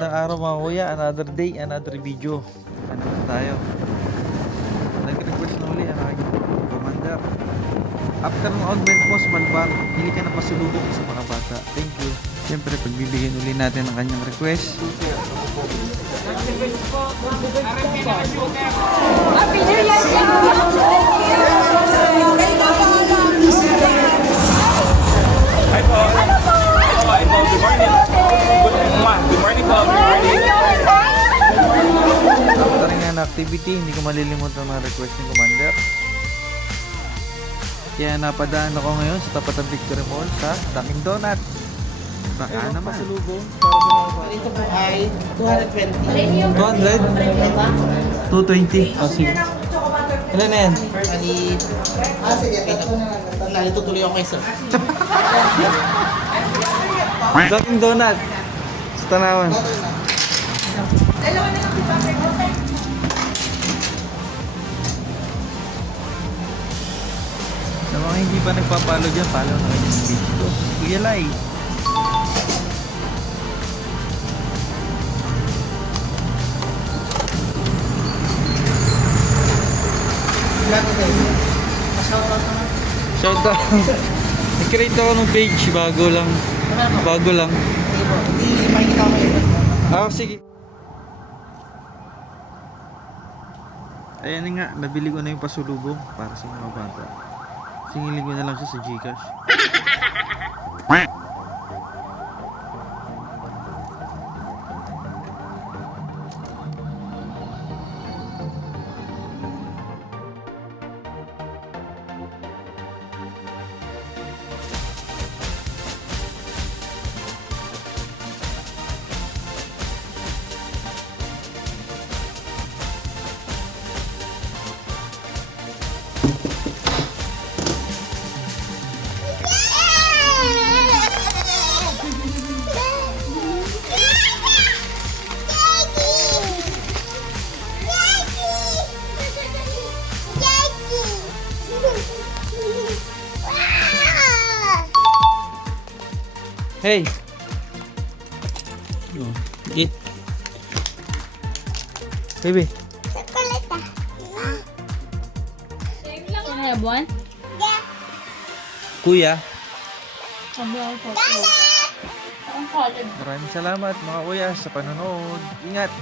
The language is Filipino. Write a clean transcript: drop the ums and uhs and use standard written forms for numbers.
magandang araw mga kuya. Another day, another video. Ano na tayo? Nag-request na uli ang aking commander. After ng augment mo sa Malbar, bili ka na pasulubong sa mga bata. Thank you. Siyempre, pagbibigyan uli natin ang kanyang request. Happy New Year sa Hi po. Hi po. Good morning. Good morning po. Good morning. After nga na activity, hindi ko malilimutan ang request ng commander. Kaya napadaan ako ngayon sa tapat ng Victory Mall sa Dunkin' Donut. Baka naman. Ito po ay 220. 200? 220. Oh, sige. Ilan na yan? Mali. Sige. Tutuloy ako kay sir. Dunkin' Donut. Sa Tanawan. Sa mga hindi pa nagpapalo dyan, follow na kayo sa video. Kuya Lai. Shout out. Nag-create ako ng page, bago lang. Bago lang. Sige po. Hindi makikita ko kayo. Ah, sige. Ayan nga, nabili ko na yung pasulubong para sa mga bata. Singilin ko na lang siya sa Gcash. Hey! Oh, eat. Baby. Ano na buwan? Kuya, Sabi ako po. Ang college. maraming salamat mga kuya sa panonood. Ingat!